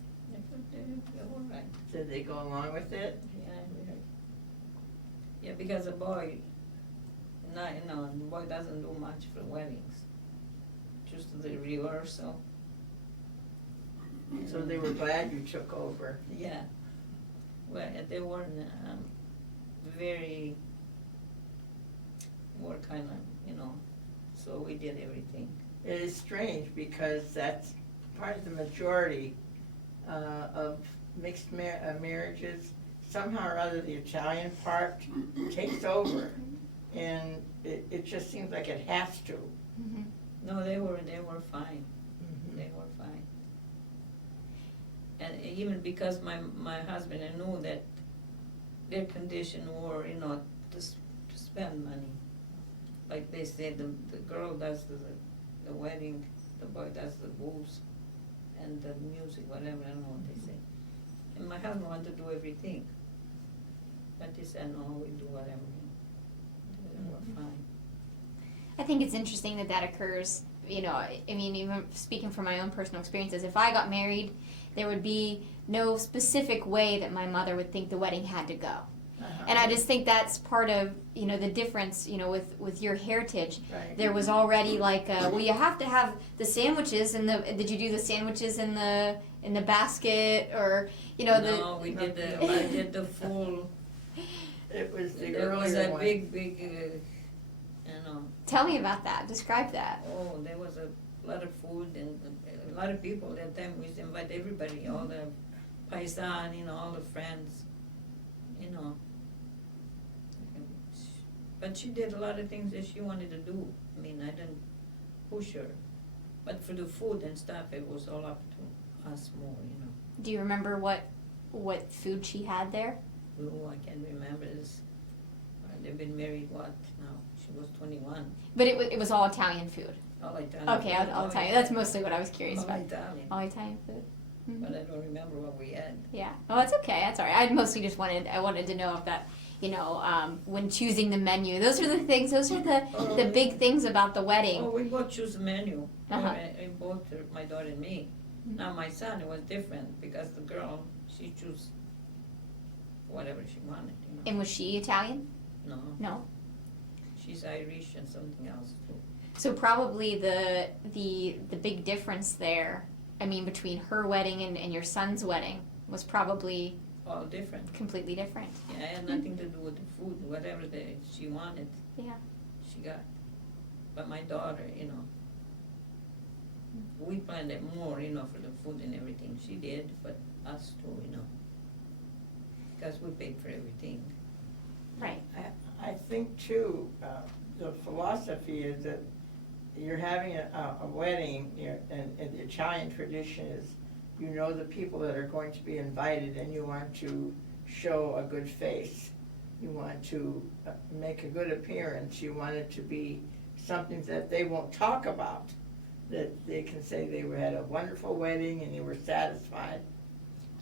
They were all right. Did they go along with it? Yeah, because the boy, the boy doesn't do much for weddings. Just the rehearsal. So they were glad you took over. Yeah. Well, they weren't were kind of, so we did everything. It is strange because that's part of the majority of mixed marriages. Somehow or other, the Italian part takes over, and it just seems like it has to. Mm-hmm. No, they were fine. Mm-hmm. They were fine. And even because my husband, I knew that their condition were, to spend money. Like they said, the girl does the wedding, the boy does the booze and the music, whatever, I don't know what they say. And my husband wanted to do everything. But they said, no, we do whatever, They were fine. I think it's interesting that occurs. I mean, even speaking from my own personal experiences, if I got married, there would be no specific way that my mother would think the wedding had to go. And I just think that's part of, the difference, with your heritage. Right. There was already like, well, you have to have the sandwiches did you do the sandwiches in the basket or, No, I did the full. It was the There earlier was a one. big, Tell me about that. Describe that. oh, there was a lot of food and a lot of people. That time we used to invite everybody, all the paisan, all the friends, But she did a lot of things that she wanted to do. I mean, I didn't push her. But for the food and stuff, it was all up to us more, Do you remember what food she had there? Oh, I can't remember this. They've been married, what, now? She was 21. But it was all Italian food. All Italian. Okay, I'll tell you. That's mostly what I was curious all about. Italian. All Italian food. Mhm. But I don't remember what we had. Yeah. Oh, that's okay. That's all right. I mostly just wanted to know if that, when choosing the menu, those are the things. Those are the big things about the wedding. Oh, we both choose a menu. Uh-huh. Both, my daughter and me. Mhm. Now my son, it was different because the girl, she chose whatever she wanted. And was she Italian? No, No. she's Irish and something else too. So probably the big difference there, I mean, between her wedding and your son's wedding was probably All different. completely different. Yeah, it had nothing to do with the food. Whatever she wanted, Yeah. she got. But my daughter, we planned it more, for the food and everything. She did, but us too, because we paid for everything. Right. I think too, the philosophy is that you're having a wedding, and the Italian tradition is, the people that are going to be invited, and you want to show a good face. You want to make a good appearance. You want it to be something that they won't talk about, that they can say they had a wonderful wedding and they were satisfied.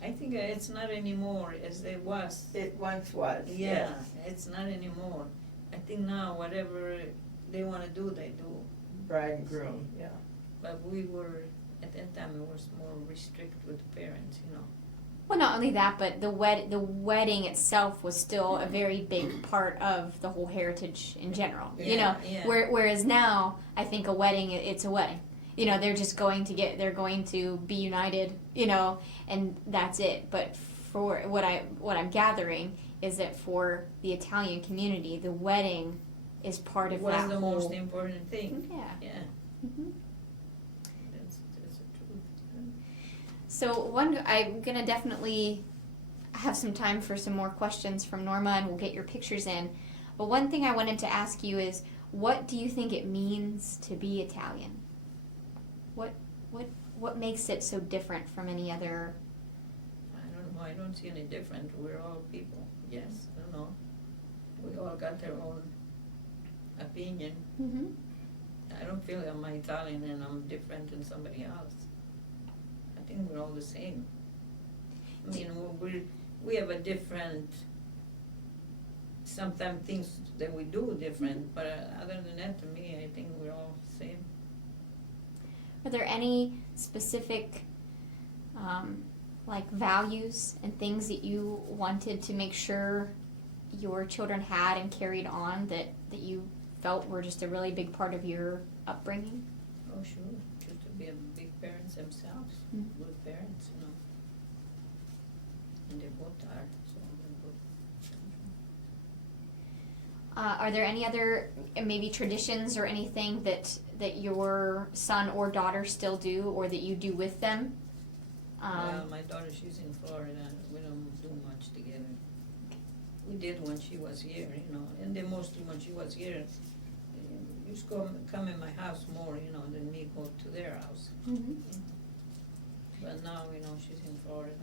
I think it's not anymore as it was. It once was, Yeah, yes. it's not anymore. I think now whatever they want to do, they do. Bride and groom, yeah. But we were, at that time, it was more restricted with the parents, Well, not only that, but the wedding itself was still a very big part of the whole heritage in general. Yeah. Whereas now, I think a wedding, it's a wedding. They're just going to be united, and that's it. But for what I'm gathering is that for the Italian community, the wedding is part of It was that the whole. most important thing. Yeah. Yeah, Mm-hmm. that's the truth. So I'm gonna definitely have some time for some more questions from Norma, and we'll get your pictures in. But one thing I wanted to ask you is, what do you think it means to be Italian? What makes it so different from any other? I don't know, I don't see any different. We're all people, yes, I don't know. We all got their own opinion. Mm-hmm. I don't feel I'm Italian and I'm different than somebody else. think we're all the same. I mean, we have a different, sometimes things that we do different, but other than that, to me, I think we're all the same. Are there any specific like values and things that you wanted to make sure your children had and carried on that you felt were just a really big part of your upbringing? Oh, sure, just to be a big parents themselves, good parents, you know. And they both are, so they're good. Are there any other maybe traditions or anything that your son or daughter still do or that you do with them? Well, my daughter, she's in Florida, we don't do much together. We did when she was here, you know, and then mostly when she was here, used to come in my house more, you know, than me go to their house. Mm-hmm. But now, you know, she's in Florida.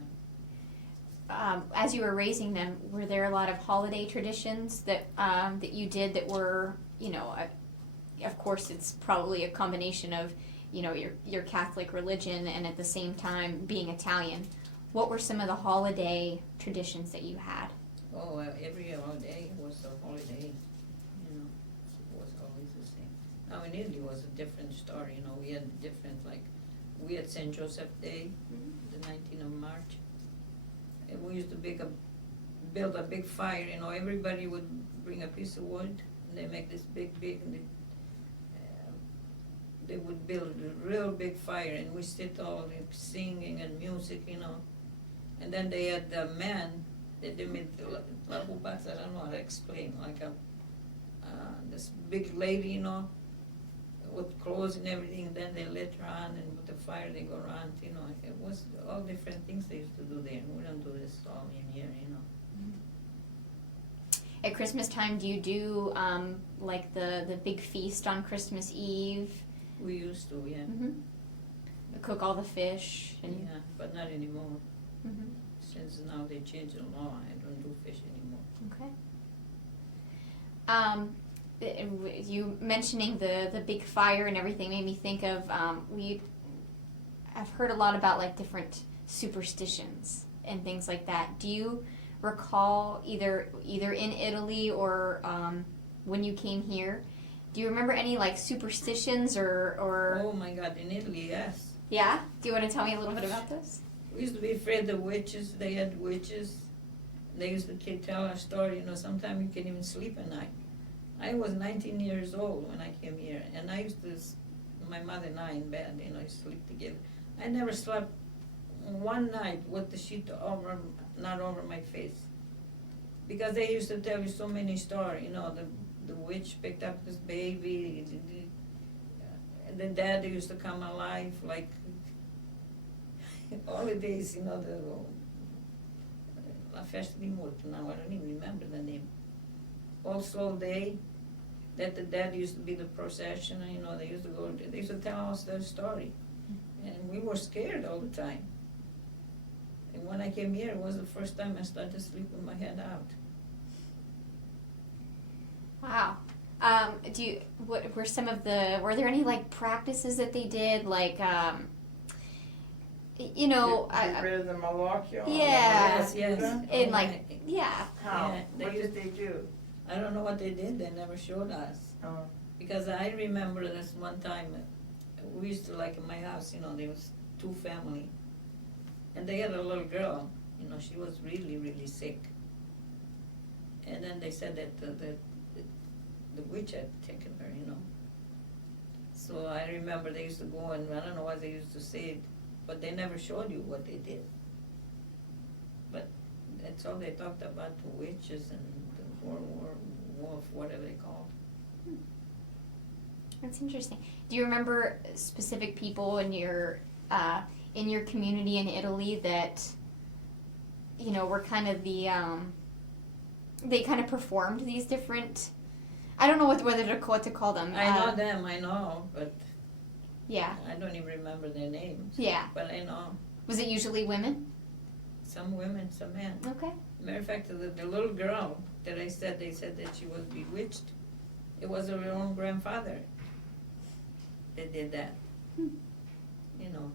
As you were raising them, were there a lot of holiday traditions that you did that were, you know, of course it's probably a combination of, you know, your Catholic religion and at the same time being Italian. What were some of the holiday traditions that you had? Oh, every holiday was a holiday, you know, it was always the same. Now in Italy was a different story, you know, we had different, like, we had St. Joseph Day, the 19th of March. And we used to build a big fire, you know, everybody would bring a piece of wood, and they make this big, and they would build a real big fire, and we sit all singing and music, you know. And then they had the man, they made la bubas, I don't know how to explain, like this big lady, you know, with clothes and everything, and then they lit her on, and with the fire they go around, you know. It was all different things they used to do there, and we don't do this all in here, you know. At Christmas time, do you do like the big feast on Christmas Eve? We used to, yeah. Mm-hmm. Cook all the fish. And Yeah, but not anymore. Mm-hmm. Since now they changed the law, I don't do fish anymore. Okay. You mentioning the big fire and everything made me think of I've heard a lot about like different superstitions and things like that. Do you recall either in Italy or when you came here? Do you remember any like superstitions or? Oh my God, in Italy, yes. Yeah? Do you want to tell me a little bit about this? We used to be afraid of witches. They had witches. They used to tell a story, you know, sometimes you can't even sleep at night. I was 19 years old when I came here, and I used to, my mother and I in bed, you know, sleep together. I never slept one night with the sheet not over my face. Because they used to tell you so many stories, you know, the witch picked up this baby, and the dad used to come alive, like, holidays, you know, the La Festa di Morto, now I don't even remember the name. All Soul Day, that the dad used to be the procession, you know, they used to tell us their story. And we were scared all the time. And when I came here, it was the first time I started to sleep with my head out. Wow. Were there any like practices that they did, like, you know, Get rid of the malocchio. Yeah. Yes. and like, yeah. How? Yeah, What did they do? I don't know what they did, they never showed us. Oh. Because I remember this one time, we used to, like in my house, you know, there was two family. And they had a little girl, you know, she was really, really sick. And then they said that the witch had taken her, you know. So I remember they used to go and I don't know what they used to say, but they never showed you what they did. But that's all they talked about, the witches and the wolf, whatever they called. That's interesting. Do you remember specific people in your community in Italy that, you know, were kind of they kind of performed these different, I don't know what to call them. I know them, I know, but yeah. I don't even remember their names. Yeah. But I know. Was it usually women? Some women, some men. Okay. Matter of fact, the little girl that they said that she was bewitched, it was her own grandfather that did that. You know.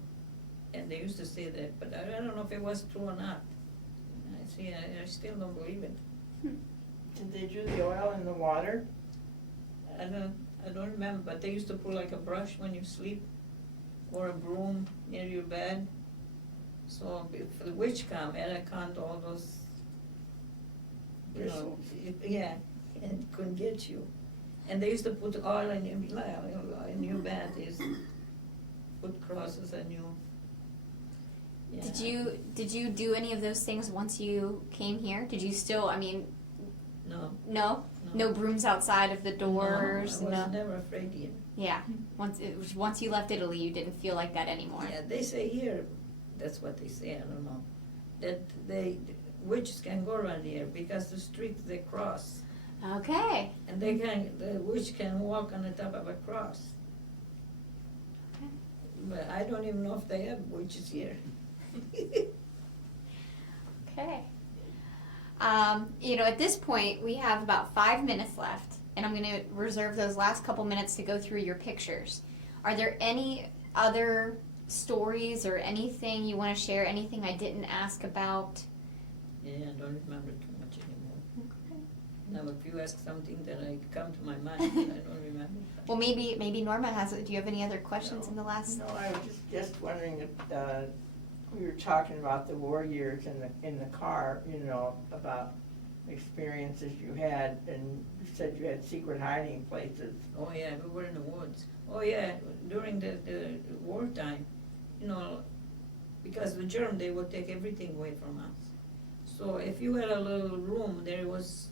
And they used to say that, but I don't know if it was true or not. I still don't believe it. Did they do the oil in the water? I don't remember, but they used to put like a brush when you sleep, or a broom near your bed. So if the witch come, and I count all those, you know, yeah, and couldn't get you. And they used to put oil in your bed, they used to put crosses on you. Yeah. Did you do any of those things once you came here? Did you still, I mean, No. no? No brooms outside of the doors? No, I was never afraid either. Yeah. Once you left Italy, you didn't feel like that anymore. Yeah, they say here, that's what they say, I don't know, that witches can go around here because the streets they cross. Okay. And the witch can walk on the top of a cross. Okay. But I don't even know if they have witches here. Okay. At this point, we have about 5 minutes left, and I'm going to reserve those last couple minutes to go through your pictures. Are there any other stories or anything you want to share, anything I didn't ask about? Yeah, I don't remember too much anymore. Okay. Now, if you ask something that I come to my mind, I don't remember. Well, maybe Norma has it. Do you have any other questions in the last? No, I was just wondering if, we were talking about the war years in the car, about experiences you had, and you said you had secret hiding places. Oh yeah, we were in the woods. Oh yeah, during the wartime, because the German, they would take everything away from us. So if you had a little room, there was,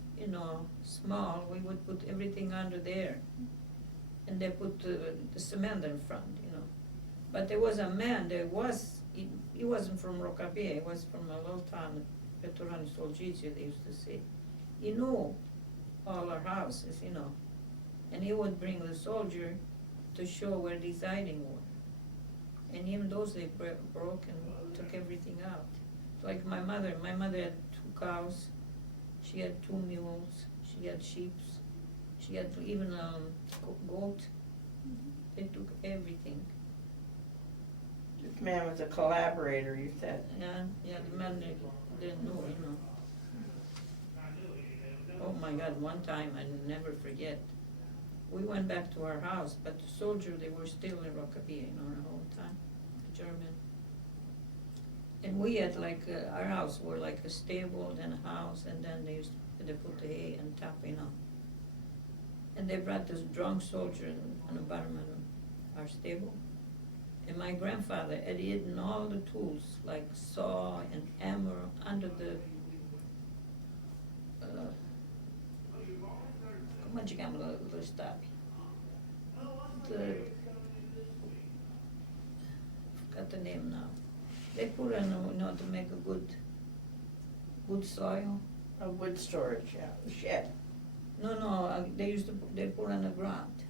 small, we would put everything under there. And they put the cement in front, But there was a man, he wasn't from Rocabia, he was from a little town, Celestine Cioccio, they used to say. He knew all our houses, and he would bring the soldier to show where these hiding were. And even those they broke and took everything out. Like my mother had 2 cows, she had 2 mules, she had sheep, she had even a goat. They took everything. This man was a collaborator, you said. Yeah, the man didn't know, Oh my God, one time I never forget. We went back to our house, but the soldiers, they were still in Rocabia, the whole time, the German. And we had our house were like a stable, then a house, and then they put the hay on top, And they brought this drunk soldier on the bottom of our stable. And my grandfather had hidden all the tools, like saw and hammer, under the, como é que chama o estado? Forgot the name now. They put in, to make a good soil. A wood storage, yeah, a shed. No, they put on the ground.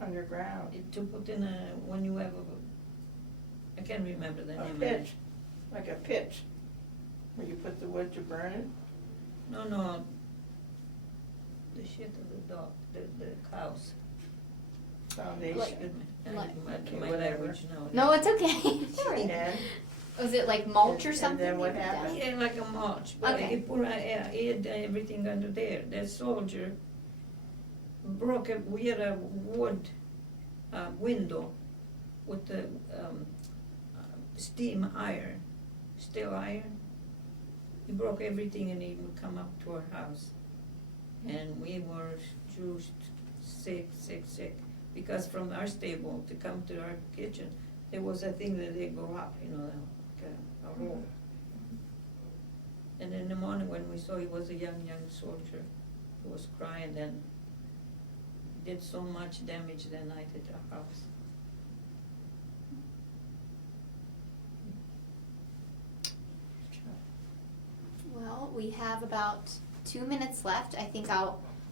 Underground. To put in when you have I can't remember the name of it. A pitch, like a pitch, where you put the wood to burn it? No, the shit of the dog, the cows. Foundation. My language, no. No, it's okay. And Was it like mulch or And something? then what you put down? happened? Yeah, like a mulch, but Okay. he had everything under there. That soldier broke it. We had a wood window with the steam iron, steel iron. He broke everything and he would come up to our house. And we were just sick. Because from our stable to come to our kitchen, there was a thing that they go up, like a hole. And in the morning when we saw he was a young soldier, he was crying, then did so much damage that night at our house. Well, we have about 2 minutes left. I think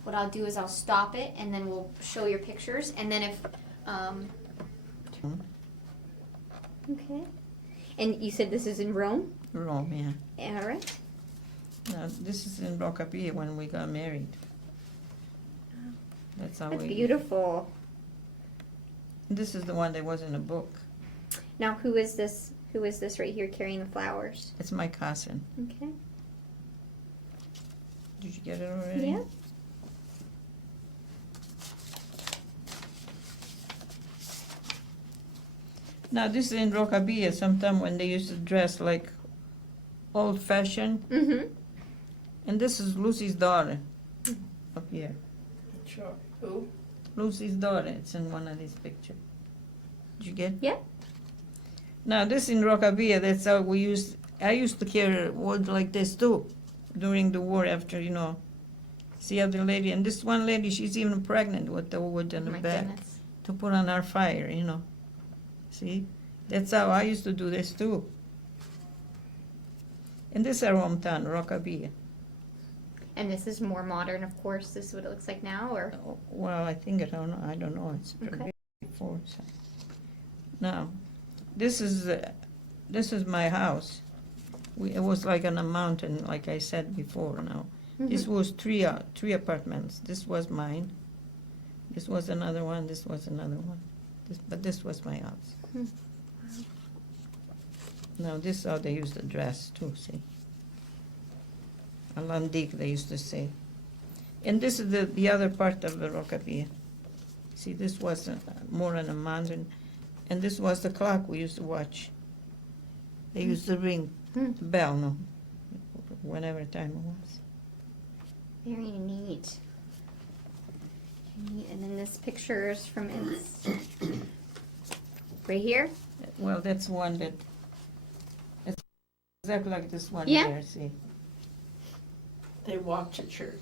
what I'll do is I'll stop it and then we'll show your pictures, and then if okay. And you said this is in Rome? Rome, yeah. All right. Now, this is in Rocabia when we got married. That's how That's we. beautiful. This is the one that was in the book. Now, who is this? Who is this right here carrying the flowers? It's my cousin. Okay. Did you get it already? Yeah. Now, this is in Rockabilly, sometime when they used to dress like old-fashioned. Mm-hmm. And this is Lucy's daughter, up here. Sure. Who? Lucy's daughter, it's in one of these pictures. Did you get? Yeah. Now, this in Rockabilly, that's how we used, I used to carry wood like this too, during the war after, you know. See how the lady, and this one lady, she's even pregnant with the wood in the My back goodness. to put on our fire, you know. See? That's how I used to do this too. And this is our hometown, Rockabilly. And this is more modern, of course. This is what it looks like now, or? Well, I think I don't know. It's Okay. before. So. Now, this is my house. It was like on a mountain, like I said before. Now, this was three apartments. This was mine. This was another one. This was another one. But this was my house. Hmm. Now, this is how they used to dress too. See, Alandik, they used to say. And this is the other part of the Rockabilly. See, this was more on a mountain. And this was the clock we used to watch. They used to ring Hmm. the bell, no, whenever time it was. Very neat. And then this picture is from right here. Well, that's one that, it's exactly like this one Yeah. here, see. They walked to church.